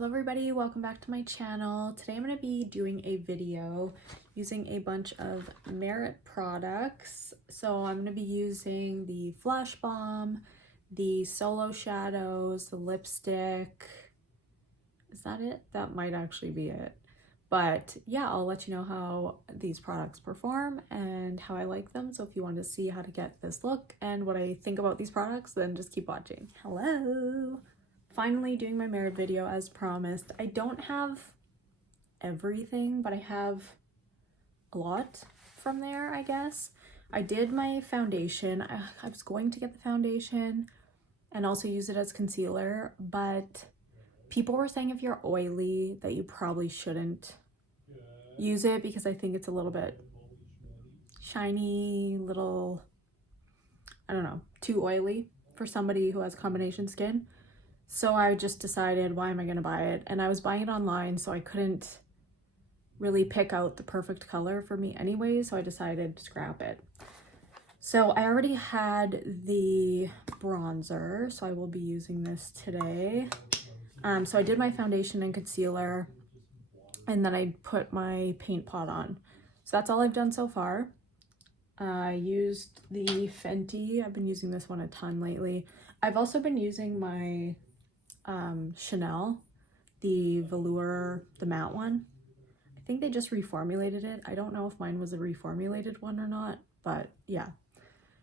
Hello everybody, welcome back to my channel. Today I'm going to be doing a video using a bunch of Merit products. So I'm going to be using the Flush Balm, the Solo Shadows, the lipstick. Is that it? That might actually be it. But yeah, I'll let you know how these products perform and how I like them. So if you want to see how to get this look and what I think about these products, then just keep watching. Hello! Finally doing my Mermaid video as promised. I don't have everything, but I have a lot from there, I guess. I did my foundation. I was going to get the foundation and also use it as concealer, but people were saying if you're oily that you probably shouldn't use it because I think it's a little bit shiny, little, I don't know, too oily for somebody who has combination skin. So I just decided, why am I going to buy it? And I was buying it online, so I couldn't really pick out the perfect color for me anyway, so I decided to scrap it. So I already had the bronzer, so I will be using this today. So I did my foundation and concealer, and then I put my paint pot on. So that's all I've done so far. I used the Fenty. I've been using this one a ton lately. I've also been using my Chanel, the velour, the matte one. I think they just reformulated it. I don't know if mine was a reformulated one or not, but yeah.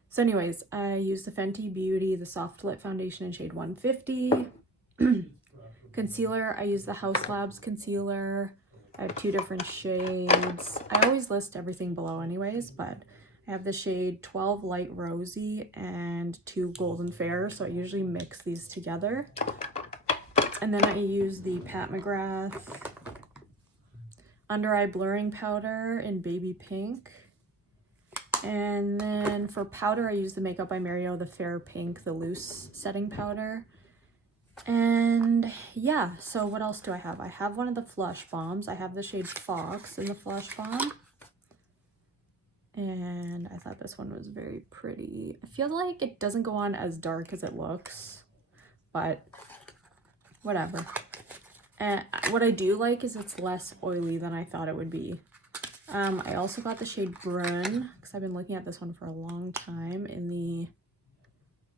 So anyways, I used the Fenty Beauty, the Soft Lit Foundation in shade 150. Concealer, I use the House Labs concealer. I have two different shades. I always list everything below anyways, but I have the shade 12 Light Rosy and 2 Golden Fair, so I usually mix these together. And then I use the Pat McGrath Under Eye Blurring Powder in Baby Pink. And then for powder, I use the Makeup by Mario, the Fair Pink, the Loose Setting Powder. And yeah, so what else do I have? I have one of the Flush Balms. I have the shade Fox in the Flush Balm. And I thought this one was very pretty. I feel like it doesn't go on as dark as it looks, but whatever. And what I do like is it's less oily than I thought it would be. I also got the shade Brun because I've been looking at this one for a long time in the,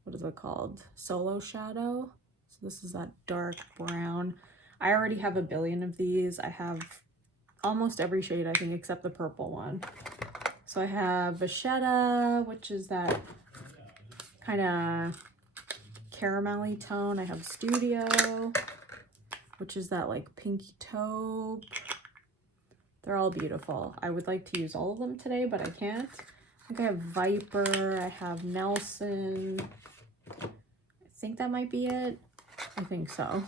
what is it called? Solo Shadow. So this is that dark brown. I already have a billion of these. I have almost every shade, I think, except the purple one. So I have Vachetta, which is that kind of caramelly tone. I have Studio, which is that like pinky taupe. They're all beautiful. I would like to use all of them today, but I can't. I think I have Viper, I have Nelson. I think that might be it. I think so.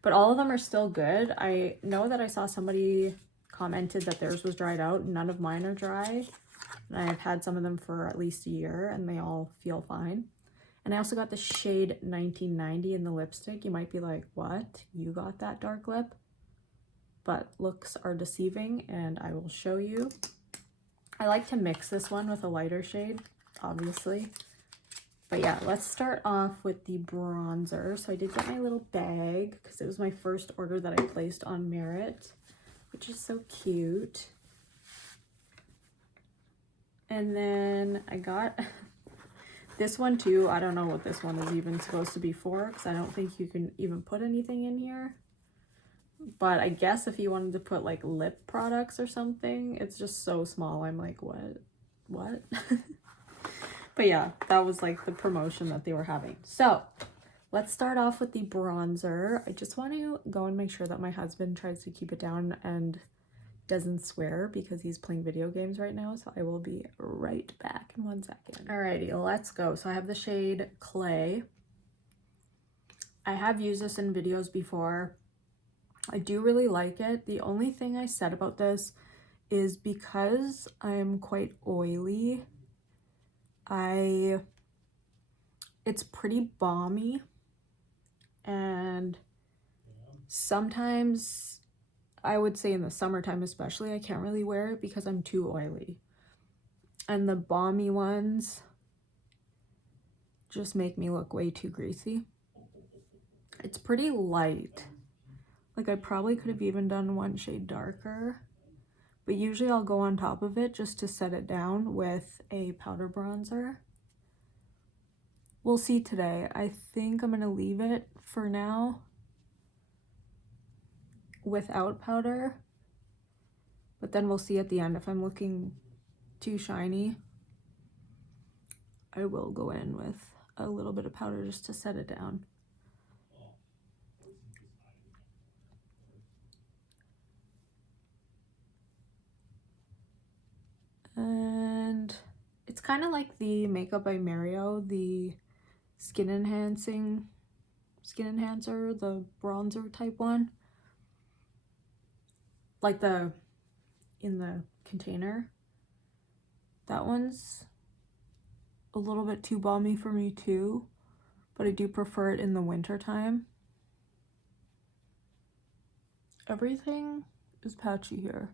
But all of them are still good. I know that I saw somebody commented that theirs was dried out. None of mine are dry. And I've had some of them for at least a year and they all feel fine. And I also got the shade 1990 in the lipstick. You might be like, what? You got that dark lip? But looks are deceiving and I will show you. I like to mix this one with a lighter shade, obviously. But yeah, let's start off with the bronzer. So I did get my little bag because it was my first order that I placed on Merit, which is so cute. And then I got this one too. I don't know what this one is even supposed to be for because I don't think you can even put anything in here. But I guess if you wanted to put like lip products or something, it's just so small. I'm like, what? But yeah, that was like the promotion that they were having. So let's start off with the bronzer. I just want to go and make sure that my husband tries to keep it down and doesn't swear because he's playing video games right now. So I will be right back in 1 second. Alrighty, let's go. So I have the shade Clay. I have used this in videos before. I do really like it. The only thing I said about this is because I'm quite oily, it's pretty balmy, and sometimes, I would say in the summertime especially, I can't really wear it because I'm too oily. And the balmy ones just make me look way too greasy. It's pretty light. Like, I probably could have even done one shade darker, but usually I'll go on top of it just to set it down with a powder bronzer. We'll see today. I think I'm gonna leave it for now without powder, but then we'll see at the end if I'm looking too shiny. I will go in with a little bit of powder just to set it down. And it's kind of like the Makeup by Mario, the skin enhancer, the bronzer type one. Like the, in the container. That one's a little bit too balmy for me too, but I do prefer it in the winter time. Everything is patchy here.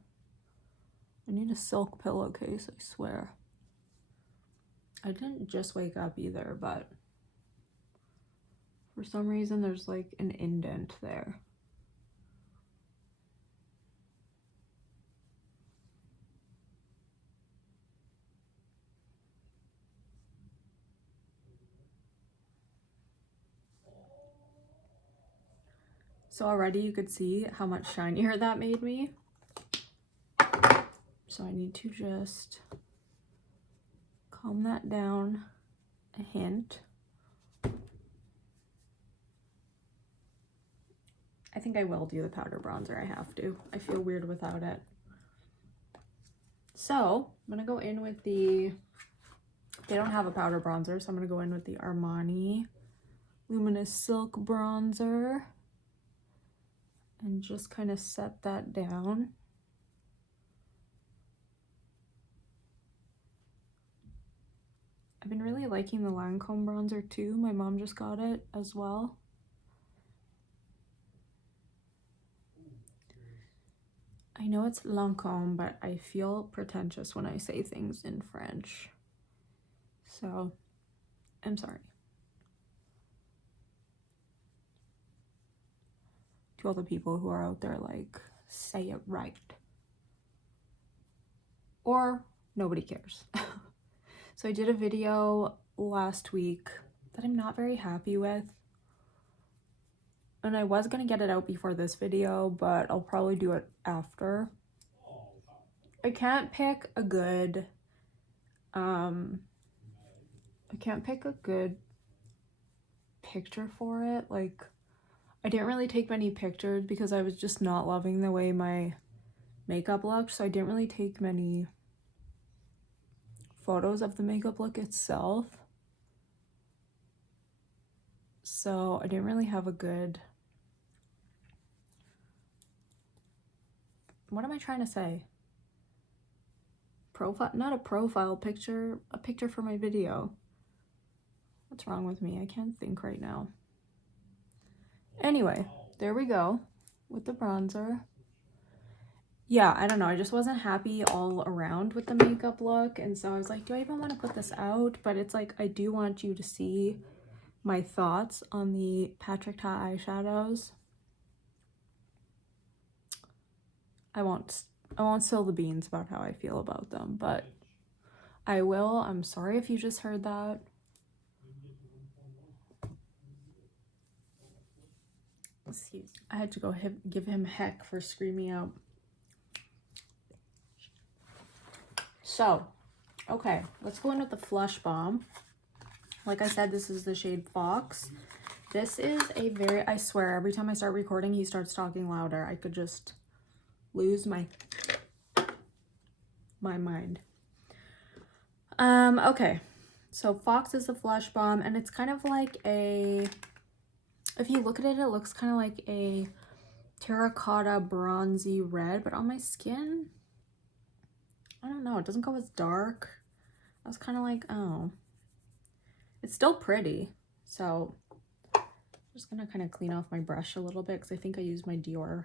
I need a silk pillowcase, I swear. I didn't just wake up either, but for some reason there's like an indent there. So already you could see how much shinier that made me. So I need to just calm that down a hint. I think I will do the powder bronzer. I have to. I feel weird without it. So I'm gonna go in with the, they don't have a powder bronzer, so I'm gonna go in with the Armani Luminous Silk Bronzer and just kind of set that down. I've been really liking the Lancome bronzer too. My mom just got it as well. I know it's Lancome, but I feel pretentious when I say things in French. So, I'm sorry. To all the people who are out there like, say it right. Or nobody cares. So I did a video last week that I'm not very happy with. And I was gonna get it out before this video, but I'll probably do it after. I can't pick a good, picture for it. Like, I didn't really take many pictures because I was just not loving the way my makeup looked, so I didn't really take many photos of the makeup look itself. So I didn't really have a good, what am I trying to say? Profile, not a profile picture, a picture for my video. What's wrong with me? I can't think right now. Anyway, there we go with the bronzer. Yeah, I don't know. I just wasn't happy all around with the makeup look. And so I was like, do I even want to put this out? But it's like, I do want you to see my thoughts on the Patrick Ta eyeshadows. I won't spill the beans about how I feel about them, but I will. I'm sorry if you just heard that. I had to go give him heck for screaming out. So, okay, let's go in with the Flush Balm. Like I said, this is the shade Fox. This is a very, I swear, every time I start recording, he starts talking louder. I could just lose my mind. Okay, so Fox is the Flush Balm, and it's kind of like a, if you look at it, it looks kind of like a terracotta bronzy red, but on my skin, I don't know, it doesn't go as dark. I was kind of like, oh, it's still pretty. So I'm just gonna kind of clean off my brush a little bit because I think I used my Dior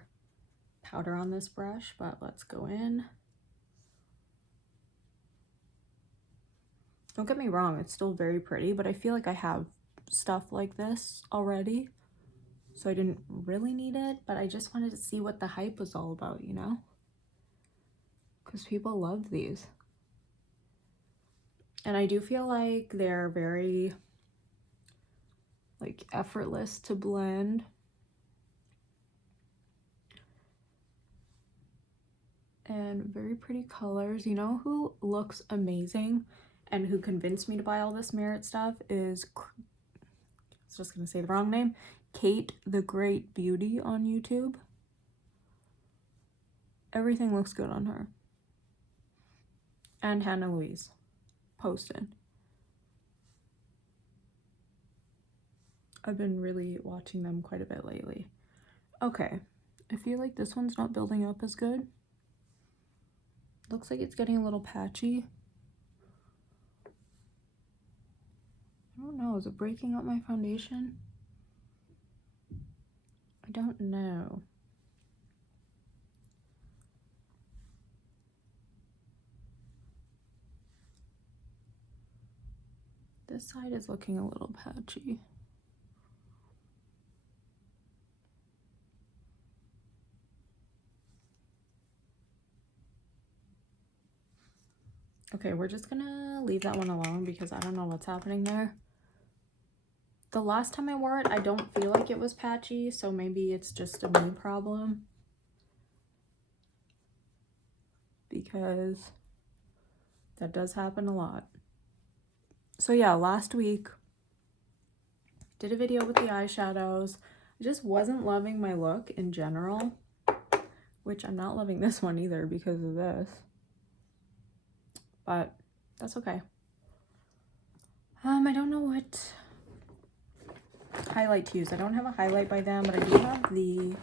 powder on this brush, but let's go in. Don't get me wrong, it's still very pretty, but I feel like I have stuff like this already. so I didn't really need it, but I just wanted to see what the hype was all about, you know? Because people love these. And I do feel like they're very, like, effortless to blend. And very pretty colors. You know who looks amazing and who convinced me to buy all this Merit stuff is, I was just gonna say the wrong name, Kate the Great Beauty on YouTube. Everything looks good on her. And Hannah Louise posted. I've been really watching them quite a bit lately. Okay, I feel like this one's not building up as good. Looks like it's getting a little patchy. I don't know, is it breaking up my foundation? I don't know. This side is looking a little patchy. Okay, we're just gonna leave that one alone because I don't know what's happening there. The last time I wore it, I don't feel like it was patchy, so maybe it's just a me problem. Because that does happen a lot. So yeah, last week, did a video with the eyeshadows. I just wasn't loving my look in general, which I'm not loving this one either because of this. But that's okay. I don't know what highlight to use. I don't have a highlight by them, but I do have the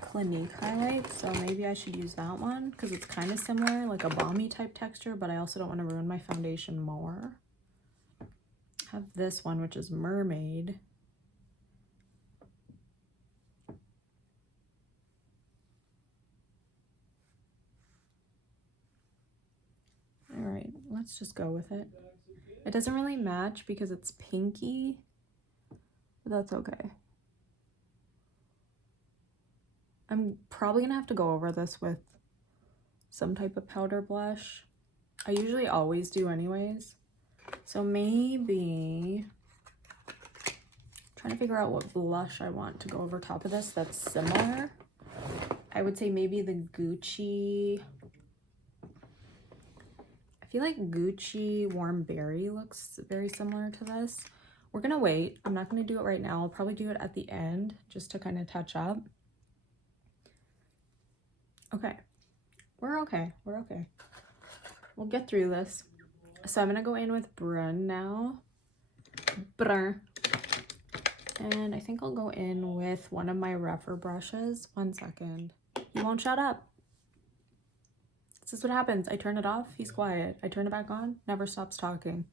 Clinique highlight, so maybe I should use that one because it's kind of similar, like a balmy type texture, but I also don't want to ruin my foundation more. I have this one, which is Mermaid. All right, let's just go with it. It doesn't really match because it's pinky, but that's okay. I'm probably gonna have to go over this with some type of powder blush. I usually always do anyways. So maybe, trying to figure out what blush I want to go over top of this that's similar. I would say maybe the Gucci, I feel like Gucci Warm Berry looks very similar to this. We're gonna wait. I'm not gonna do it right now. I'll probably do it at the end just to kind of touch up. Okay, we're okay. We're okay. We'll get through this. So I'm gonna go in with Brun now. Brun. And I think I'll go in with one of my rougher brushes. 1 second. He won't shut up. This is what happens. I turn it off, he's quiet. I turn it back on, never stops talking.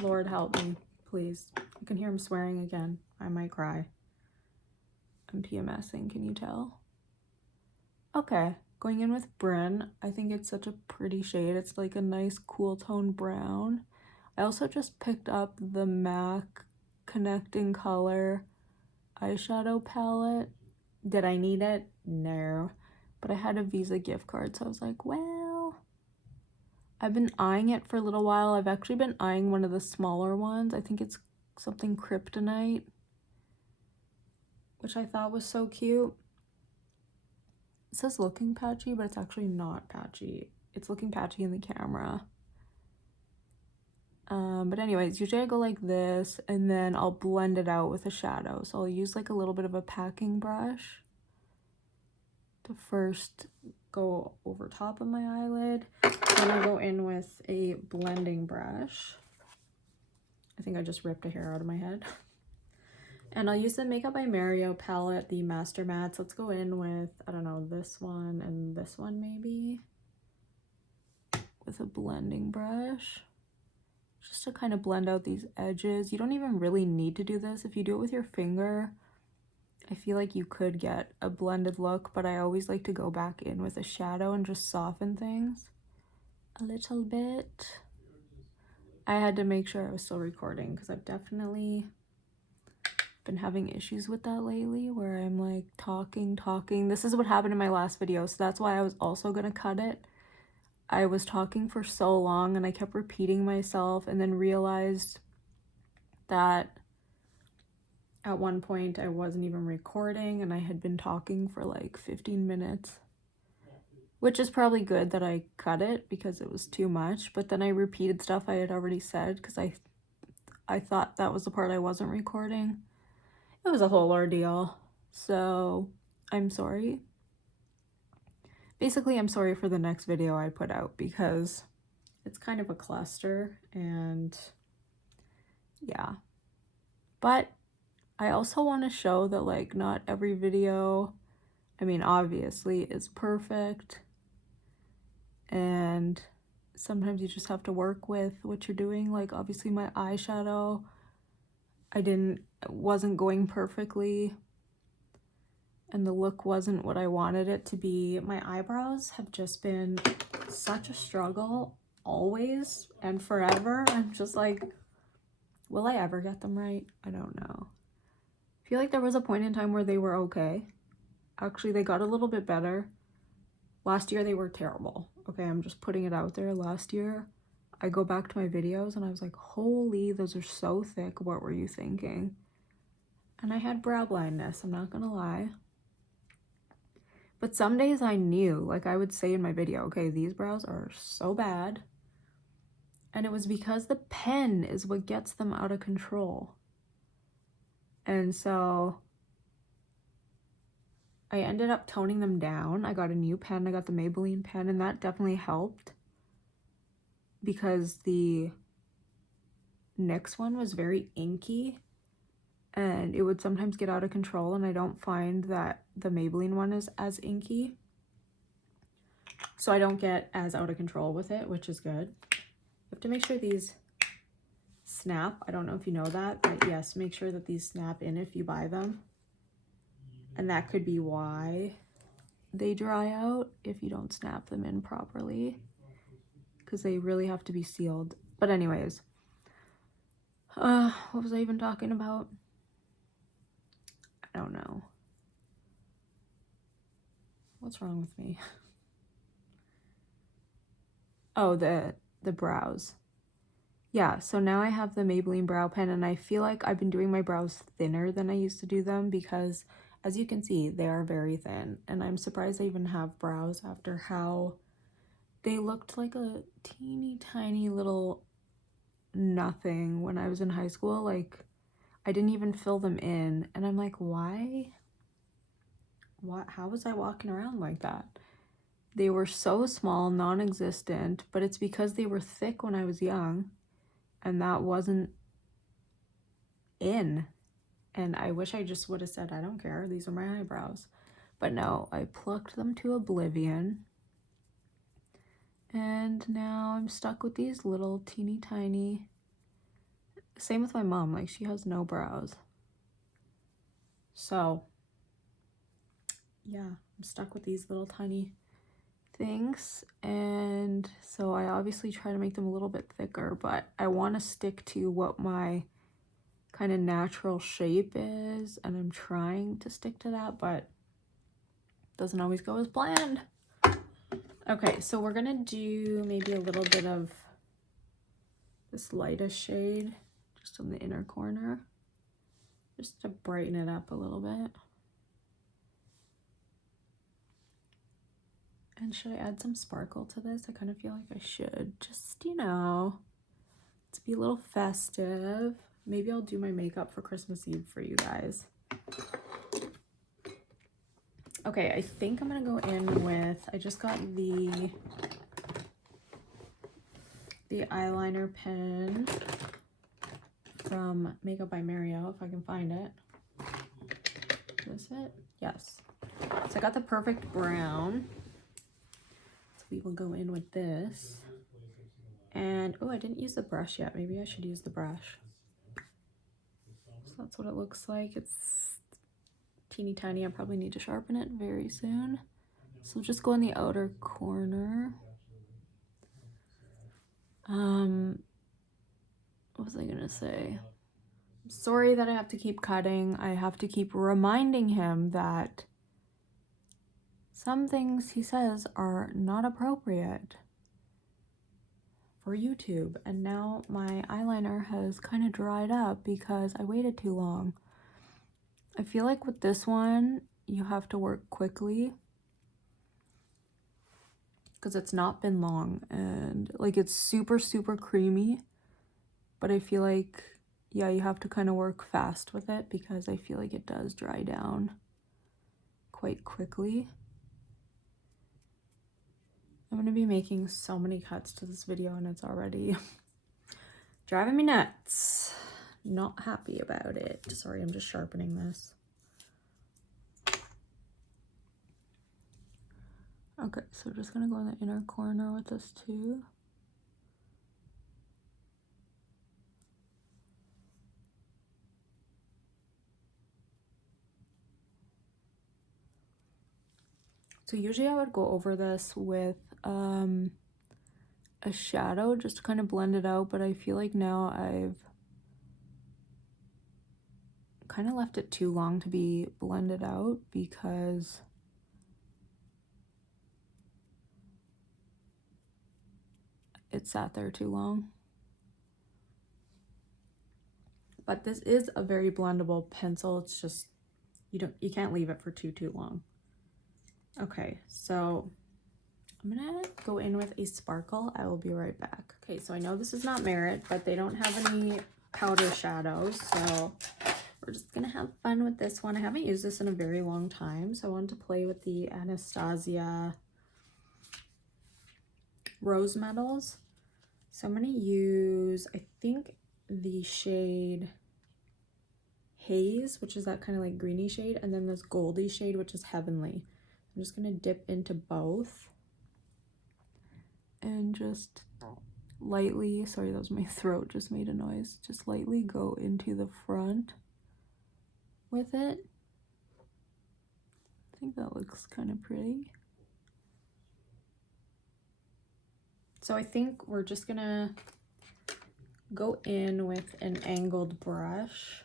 Lord help me, please. I can hear him swearing again. I might cry. I'm PMSing, can you tell? Okay, going in with Bryn. I think it's such a pretty shade. It's like a nice cool tone brown. I also just picked up the MAC Connecting Color eyeshadow palette. Did I need it? No. But I had a Visa gift card, so I was like, well, I've been eyeing it for a little while. I've actually been eyeing one of the smaller ones. I think it's something Kryptonite, which I thought was so cute. It says looking patchy, but it's actually not patchy. It's looking patchy in the camera. But anyways, usually I go like this, and then I'll blend it out with a shadow. So I'll use like a little bit of a packing brush to first go over top of my eyelid. Then I'll go in with a blending brush. I think I just ripped a hair out of my head. And I'll use the Makeup by Mario palette, the Master Mattes. Let's go in with, I don't know, this one and this one maybe. With a blending brush. Just to kind of blend out these edges. You don't even really need to do this. If you do it with your finger, I feel like you could get a blended look, but I always like to go back in with a shadow and just soften things a little bit. I had to make sure I was still recording because I've definitely been having issues with that lately where I'm like talking. This is what happened in my last video, so that's why I was also gonna cut it. I was talking for so long and I kept repeating myself, and then realized that at one point I wasn't even recording and I had been talking for like 15 minutes, which is probably good that I cut it because it was too much. But then I repeated stuff I had already said because I thought that was the part I wasn't recording. It was a whole ordeal, so I'm sorry. Basically, I'm sorry for the next video I put out because it's kind of a cluster, and yeah. But I also want to show that like not every video, I mean obviously, is perfect, and sometimes you just have to work with what you're doing. Like obviously my eyeshadow, wasn't going perfectly, and the look wasn't what I wanted it to be. My eyebrows have just been such a struggle always and forever. I'm just like, will I ever get them right? I don't know. I feel like there was a point in time where they were okay. Actually, they got a little bit better. Last year they were terrible. Okay, I'm just putting it out there. Last year, I go back to my videos and I was like, holy, those are so thick. What were you thinking? And I had brow blindness, I'm not gonna lie. But some days I knew, like I would say in my video, okay, these brows are so bad. And it was because the pen is what gets them out of control. And so I ended up toning them down. I got a new pen. I got the Maybelline pen, and that definitely helped because the NYX one was very inky and it would sometimes get out of control, and I don't find that the Maybelline one is as inky. So I don't get as out of control with it, which is good. You have to make sure these snap. I don't know if you know that, but yes, make sure that these snap in if you buy them. And that could be why they dry out if you don't snap them in properly, because they really have to be sealed. But anyways, what was I even talking about? I don't know. What's wrong with me? Oh, the brows. Yeah, so now I have the Maybelline brow pen, and I feel like I've been doing my brows thinner than I used to do them because, as you can see, they are very thin. And I'm surprised I even have brows after how they looked like a teeny tiny little nothing when I was in high school. Like, I didn't even fill them in, and I'm like, why? How was I walking around like that? They were so small, non-existent, but it's because they were thick when I was young, and that wasn't in. And I wish I just would have said, I don't care, these are my eyebrows. But no, I plucked them to oblivion. And now I'm stuck with these little teeny tiny. Same with my mom, like she has no brows. So yeah, I'm stuck with these little tiny things. And so I obviously try to make them a little bit thicker, but I want to stick to what my kind of natural shape is, and I'm trying to stick to that, but doesn't always go as planned. Okay, so we're gonna do maybe a little bit of this lightest shade just on the inner corner, just to brighten it up a little bit. And should I add some sparkle to this? I kind of feel like I should, just, you know, to be a little festive. Maybe I'll do my makeup for Christmas Eve for you guys. Okay, I think I'm gonna go in with, I just got the eyeliner pen from Makeup by Mario, if I can find it. Is this it? Yes. So I got the Perfect Brown. So we will go in with this. And, oh, I didn't use the brush yet. Maybe I should use the brush. So that's what it looks like. It's teeny tiny. I probably need to sharpen it very soon. So just go in the outer corner. What was I gonna say? sorry that I have to keep cutting. I have to keep reminding him that some things he says are not appropriate for YouTube. And now my eyeliner has kind of dried up because I waited too long. I feel like with this one, you have to work quickly because it's not been long, and like it's super, super creamy, but I feel like, yeah, you have to kind of work fast with it because I feel like it does dry down quite quickly. I'm going to be making so many cuts to this video and it's already driving me nuts. Not happy about it. Sorry, I'm just sharpening this. Okay, so just gonna go in the inner corner with this too. So usually I would go over this with a shadow just to kind of blend it out, but I feel like now I've kind of left it too long to be blended out because it sat there too long. But this is a very blendable pencil. It's just you can't leave it for too long. Okay, so I'm gonna go in with a sparkle. I will be right back. Okay, so I know this is not Merit, but they don't have any powder shadows, so we're just gonna have fun with this one. I haven't used this in a very long time, so I wanted to play with the Anastasia Rose Metals. So I'm gonna use, I think, the shade Haze, which is that kind of like greeny shade, and then this goldy shade, which is Heavenly. I'm just gonna dip into both and just lightly, sorry, that was my throat, just made a noise, just lightly go into the front with it. I think that looks kind of pretty. So I think we're just gonna go in with an angled brush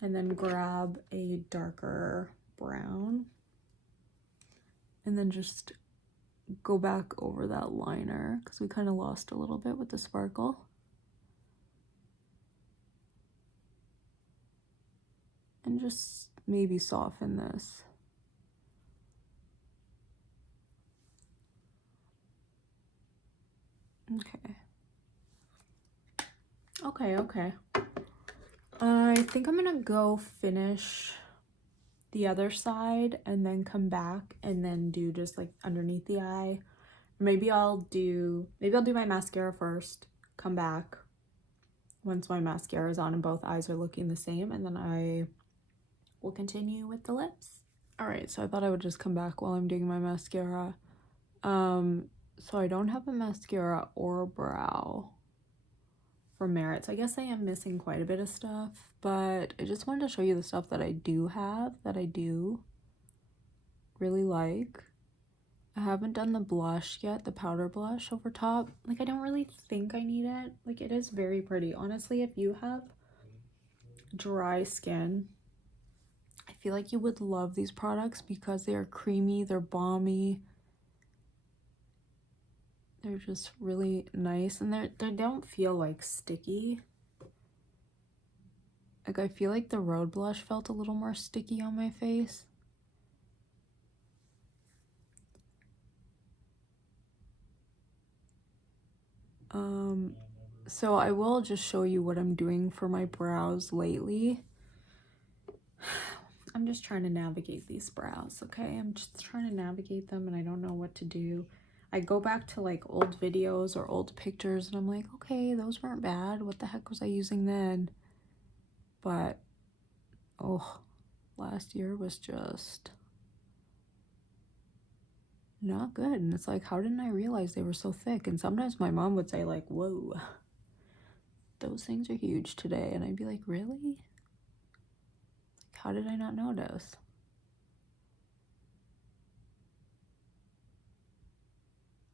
and then grab a darker brown and then just go back over that liner because we kind of lost a little bit with the sparkle. And just maybe soften this. Okay. I think I'm gonna go finish the other side and then come back and then do just like underneath the eye. Maybe I'll do my mascara first, come back once my mascara is on and both eyes are looking the same, and then I will continue with the lips. All right, so I thought I would just come back while I'm doing my mascara. So I don't have a mascara or a brow for Merit, so I guess I am missing quite a bit of stuff, but I just wanted to show you the stuff that I do have that I do really like. I haven't done the blush yet, the powder blush over top. Like, I don't really think I need it. Like, it is very pretty. Honestly, if you have dry skin, I feel like you would love these products because they are creamy, they're balmy. They're just really nice, and they don't feel like sticky. Like, I feel like the Road blush felt a little more sticky on my face. So I will just show you what I'm doing for my brows lately. I'm just trying to navigate these brows, okay? I'm just trying to navigate them and I don't know what to do. I go back to like old videos or old pictures and I'm like, okay, those weren't bad. What the heck was I using then? But, oh, last year was just not good. And it's like, how didn't I realize they were so thick? And sometimes my mom would say like, whoa, those things are huge today. And I'd be like, really? Like, how did I not notice?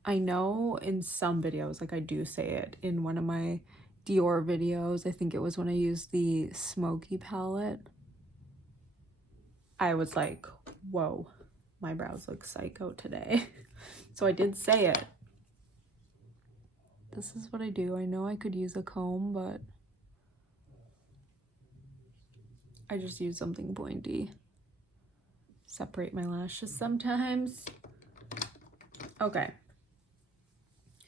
I know in some videos, like I do say it in one of my Dior videos. I think it was when I used the smoky palette. I was like, whoa, my brows look psycho today. So I did say it. This is what I do. I know I could use a comb, but I just use something pointy. Separate my lashes sometimes. Okay.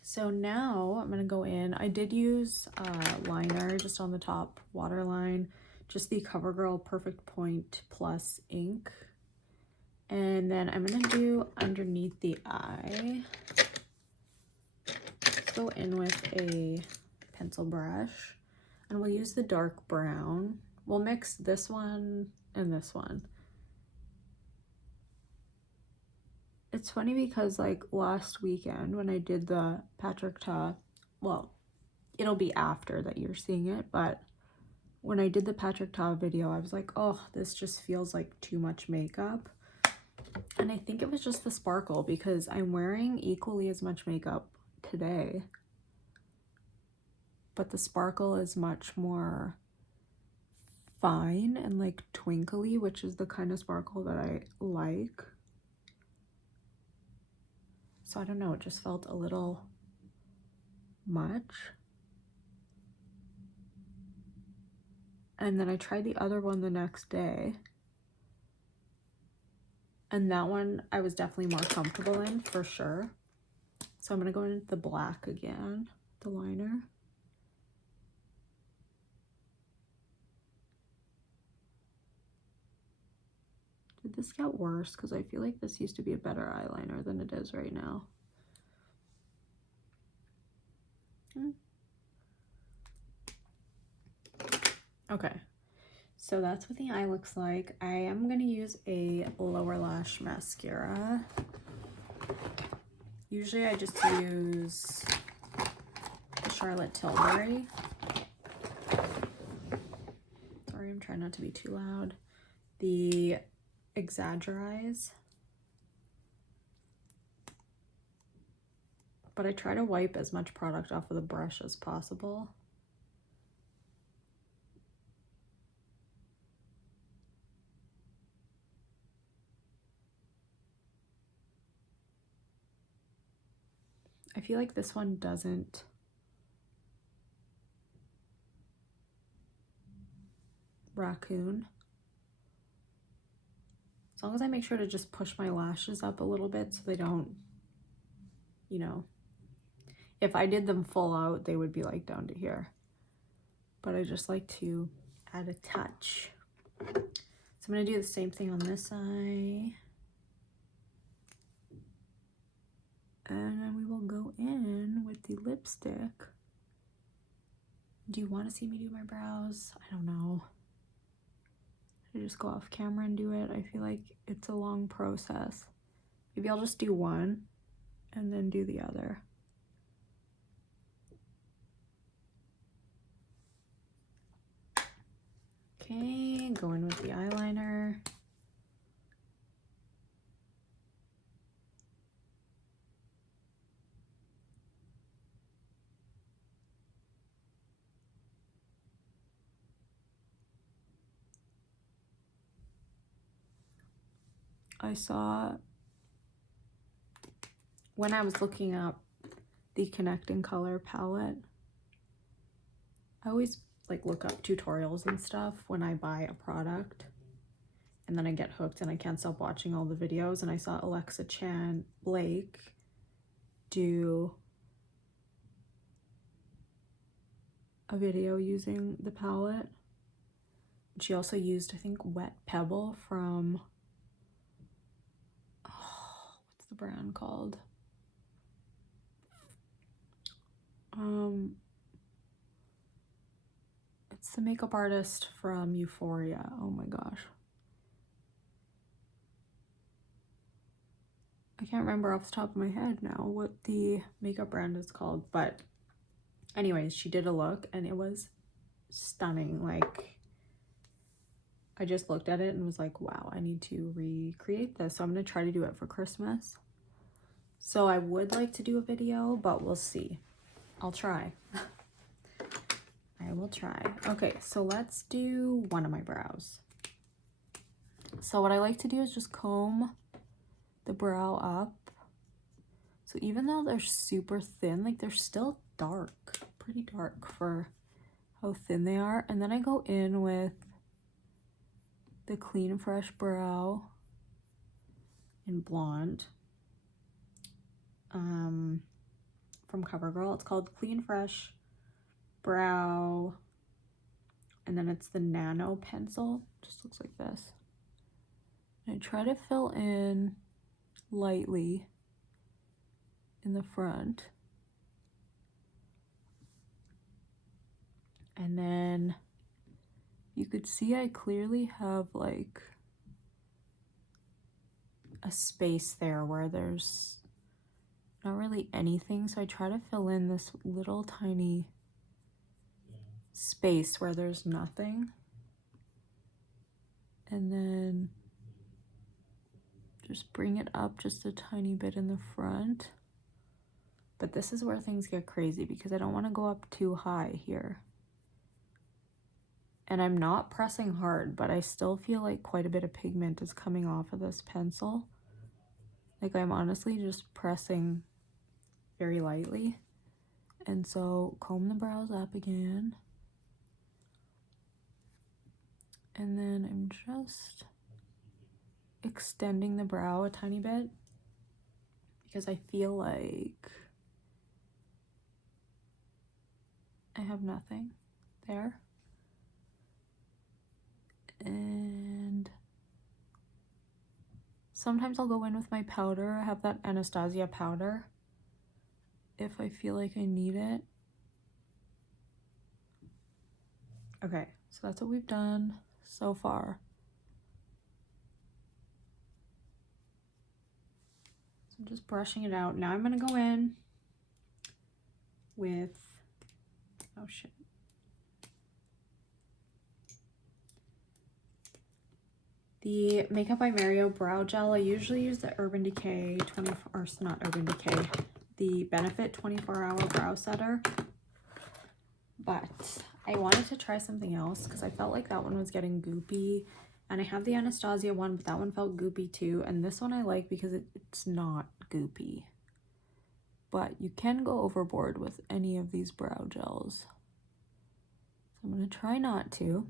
So now I'm gonna go in. I did use liner just on the top waterline, just the CoverGirl Perfect Point Plus ink. And then I'm gonna do underneath the eye. Let's go in with a pencil brush, and we'll use the dark brown. We'll mix this one and this one. It's funny because like last weekend when I did the Patrick Ta, well, it'll be after that you're seeing it, but when I did the Patrick Ta video, I was like, oh, this just feels like too much makeup. And I think it was just the sparkle because I'm wearing equally as much makeup today, but the sparkle is much more fine and like twinkly, which is the kind of sparkle that I like. So I don't know, it just felt a little much. And then I tried the other one the next day, and that one I was definitely more comfortable in for sure. So I'm gonna go into the black again, the liner. Did this get worse? Because I feel like this used to be a better eyeliner than it is right now. Okay, so that's what the eye looks like. I am gonna use a lower lash mascara. Usually I just use the Charlotte Tilbury. Sorry, I'm trying not to be too loud. The Exaggerize. But I try to wipe as much product off of the brush as possible. I feel like this one doesn't raccoon. As long as I make sure to just push my lashes up a little bit so they don't, you know, if I did them full out, they would be like down to here. But I just like to add a touch. So I'm gonna do the same thing on this eye. And then we will go in with the lipstick. Do you want to see me do my brows? I don't know. I just go off camera and do it. I feel like it's a long process. Maybe I'll just do one and then do the other. Okay, go in with the eyeliner. I saw when I was looking up the Connecting Color palette, I always like look up tutorials and stuff when I buy a product, and then I get hooked and I can't stop watching all the videos. And I saw Alexa Chan Blake do a video using the palette. She also used, I think, Wet Pebble from, oh, what's the brand called? It's the makeup artist from Euphoria. Oh my gosh. I can't remember off the top of my head now what the makeup brand is called, but anyways, she did a look and it was stunning. Like, I just looked at it and was like, wow, I need to recreate this. So I'm gonna try to do it for Christmas. So I would like to do a video, but we'll see. I'll try. I will try. Okay, so let's do one of my brows. So what I like to do is just comb the brow up. So even though they're super thin, like they're still dark, pretty dark for how thin they are. And then I go in with the Clean Fresh Brow in blonde from CoverGirl. It's called Clean Fresh Brow, and then it's the Nano Pencil. Just looks like this. And I try to fill in lightly in the front. And then you could see I clearly have like a space there where there's not really anything. So I try to fill in this little tiny space where there's nothing. And then just bring it up just a tiny bit in the front. But this is where things get crazy because I don't want to go up too high here. And I'm not pressing hard, but I still feel like quite a bit of pigment is coming off of this pencil. Like I'm honestly just pressing very lightly. And so comb the brows up again. And then I'm just extending the brow a tiny bit because I feel like I have nothing there. And sometimes I'll go in with my powder. I have that Anastasia powder if I feel like I need it. Okay, so that's what we've done so far. So I'm just brushing it out. Now I'm gonna go in with, oh shit. The Makeup by Mario Brow Gel. I usually use the Urban Decay the Benefit 24-Hour Brow Setter. But I wanted to try something else because I felt like that one was getting goopy. And I have the Anastasia one, but that one felt goopy too. And this one I like because it's not goopy. But you can go overboard with any of these brow gels. So I'm going to try not to.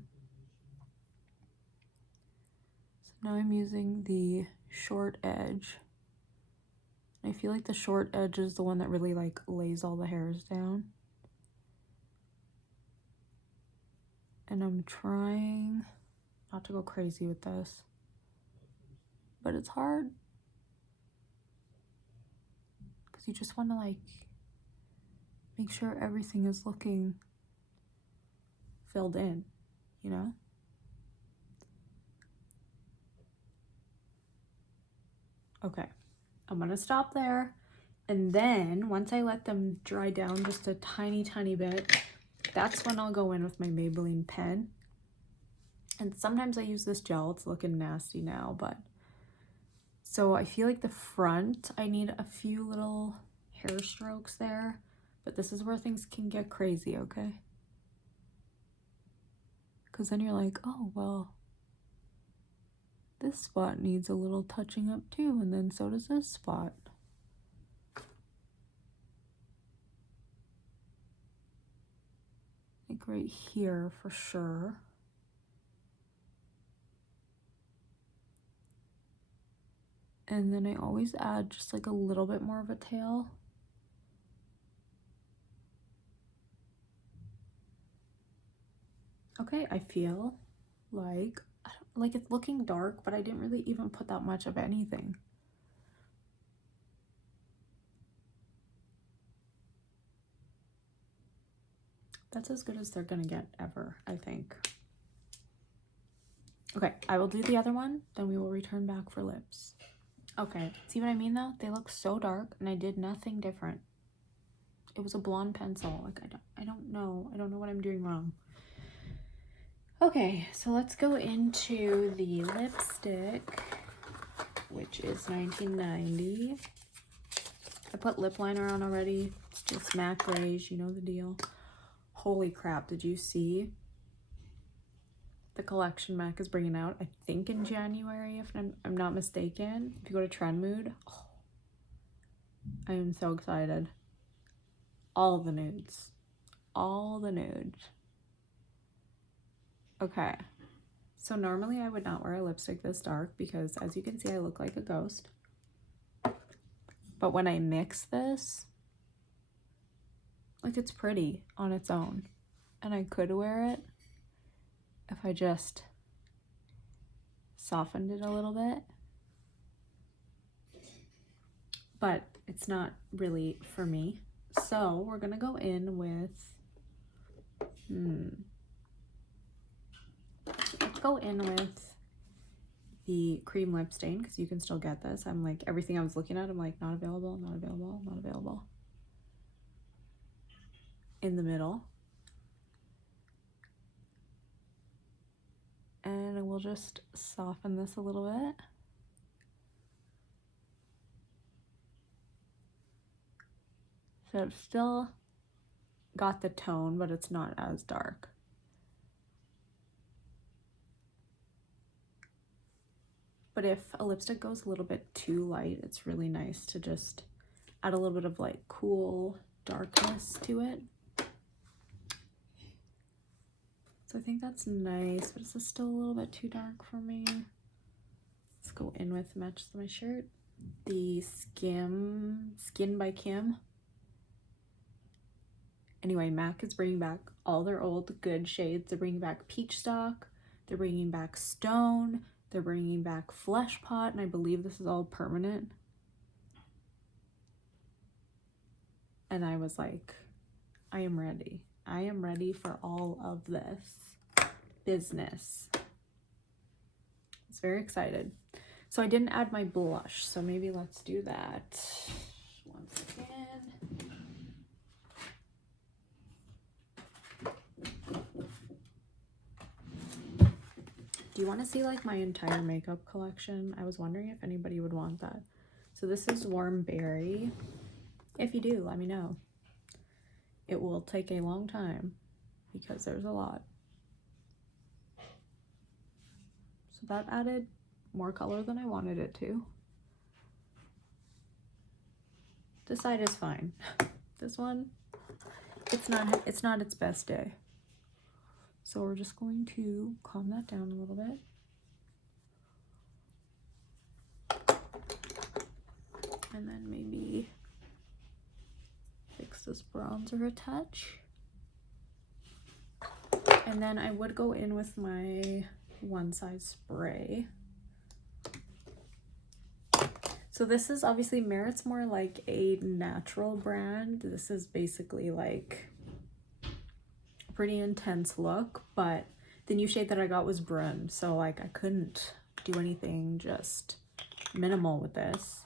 Now I'm using the short edge. I feel like the short edge is the one that really like lays all the hairs down. And I'm trying not to go crazy with this, but it's hard because you just want to like make sure everything is looking filled in, you know? Okay, I'm gonna stop there. And then once I let them dry down just a tiny, tiny bit, that's when I'll go in with my Maybelline pen. And sometimes I use this gel. It's looking nasty now, but so I feel like the front, I need a few little hair strokes there, but this is where things can get crazy, okay? Because then you're like, oh, well, this spot needs a little touching up too, and then so does this spot. Like right here for sure. And then I always add just like a little bit more of a tail. Okay, I feel like it's looking dark, but I didn't really even put that much of anything. That's as good as they're gonna get ever, I think. Okay, I will do the other one, then we will return back for lips. Okay, see what I mean though? They look so dark and I did nothing different. It was a blonde pencil. Like I don't know what I'm doing wrong. Okay, so let's go into the lipstick, which is 1990. I put lip liner on already. It's just MAC Rage, you know the deal. Holy crap, did you see the collection MAC is bringing out? I think in January, if I'm not mistaken. If you go to Trend Mood, oh, I am so excited. All the nudes. All the nudes. Okay. So normally I would not wear a lipstick this dark because, as you can see, I look like a ghost. But when I mix this, like, it's pretty on its own. And I could wear it if I just softened it a little bit. But it's not really for me. So we're gonna go in with, let's go in with the cream lip stain, because you can still get this. I'm like, everything I was looking at, I'm like, not available, not available, not available. In the middle. And we'll just soften this a little bit. So it's still got the tone, but it's not as dark. But if a lipstick goes a little bit too light, it's really nice to just add a little bit of like cool darkness to it. So I think that's nice, but it's still a little bit too dark for me. Let's go in with, matches my shirt, the Skin by Kim. Anyway, MAC is bringing back all their old good shades. They're bringing back Peach Stock, they're bringing back Stone, they're bringing back Flesh Pot, and I believe this is all permanent. And I was like, I am ready. I am ready for all of this business. I was very excited. So I didn't add my blush, so maybe let's do that. Once again. Do you want to see like my entire makeup collection? I was wondering if anybody would want that. So this is Warm Berry. If you do, let me know. It will take a long time because there's a lot. So that added more color than I wanted it to. This side is fine. This one, it's not its best day. So we're just going to calm that down a little bit. And then maybe fix this bronzer a touch. And then I would go in with my One Size spray. So this is obviously Merit's more like a natural brand. This is basically like a pretty intense look, but the new shade that I got was Brun. So like I couldn't do anything just minimal with this.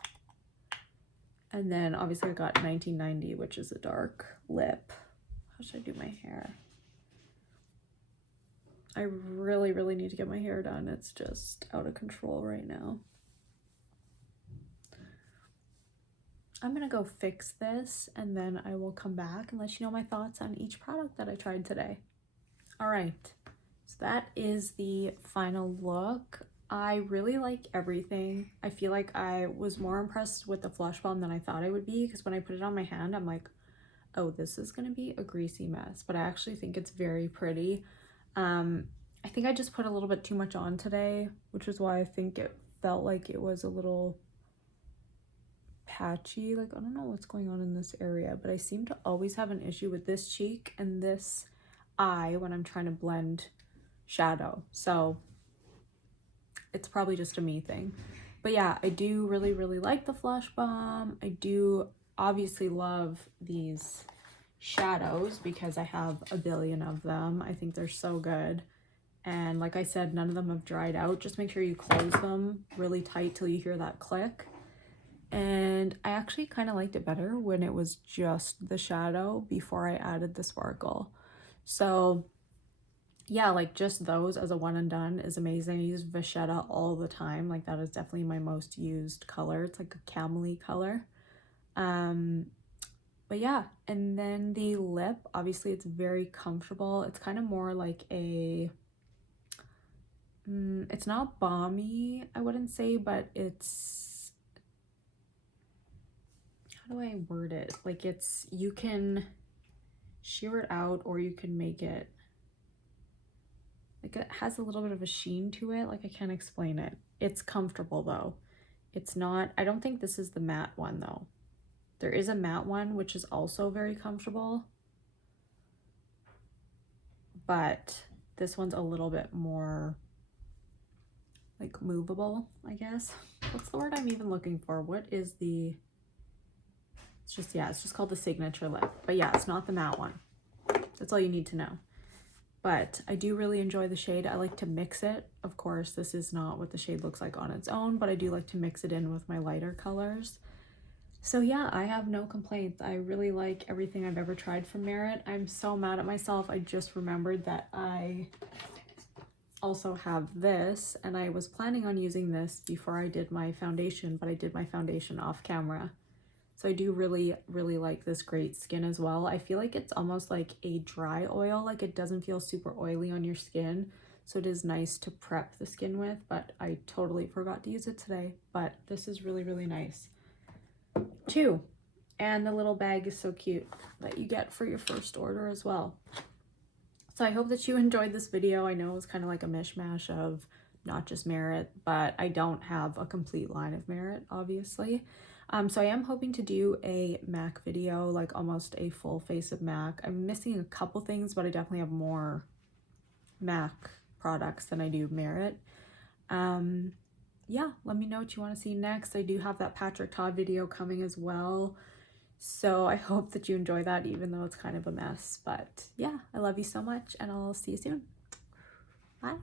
And then obviously I got 1990, which is a dark lip. How should I do my hair? I really, really need to get my hair done. It's just out of control right now. I'm gonna go fix this and then I will come back and let you know my thoughts on each product that I tried today. All right, so that is the final look. I really like everything. I feel like I was more impressed with the Flush Balm than I thought I would be, because when I put it on my hand, I'm like, oh, this is gonna be a greasy mess, but I actually think it's very pretty. I think I just put a little bit too much on today, which is why I think it felt like it was a little patchy. Like, I don't know what's going on in this area, but I seem to always have an issue with this cheek and this eye when I'm trying to blend shadow. So it's probably just a me thing. But yeah, I do really, really like the Flush Balm. I do obviously love these shadows because I have a billion of them. I think they're so good. And like I said, none of them have dried out. Just make sure you close them really tight till you hear that click. And I actually kind of liked it better when it was just the shadow before I added the sparkle. So yeah, like just those as a one and done is amazing. I use Vachetta all the time. Like that is definitely my most used color. It's like a camely color. But yeah, and then the lip, obviously it's very comfortable. It's kind of more like a, it's not balmy, I wouldn't say, but it's, how do I word it? Like it's, you can sheer it out or you can make it, like it has a little bit of a sheen to it. Like I can't explain it. It's comfortable though. It's not, I don't think this is the matte one though. There is a matte one, which is also very comfortable, but this one's a little bit more like movable, I guess. What's the word I'm even looking for? What is the, it's just, yeah, it's just called the Signature Lip. But yeah, it's not the matte one. That's all you need to know. But I do really enjoy the shade. I like to mix it. Of course, this is not what the shade looks like on its own, but I do like to mix it in with my lighter colors. So yeah, I have no complaints. I really like everything I've ever tried from Merit. I'm so mad at myself. I just remembered that I also have this, and I was planning on using this before I did my foundation, but I did my foundation off camera. So I do really, really like this Great Skin as well. I feel like it's almost like a dry oil. Like it doesn't feel super oily on your skin. So it is nice to prep the skin with, but I totally forgot to use it today. But this is really, really nice too. And the little bag is so cute that you get for your first order as well. So I hope that you enjoyed this video. I know it was kind of like a mishmash of not just Merit, but I don't have a complete line of Merit, obviously. So I am hoping to do a MAC video, like almost a full face of MAC. I'm missing a couple things, but I definitely have more MAC products than I do Merit. Yeah, let me know what you want to see next. I do have that Patrick Todd video coming as well. So I hope that you enjoy that, even though it's kind of a mess. But yeah, I love you so much, and I'll see you soon. Bye.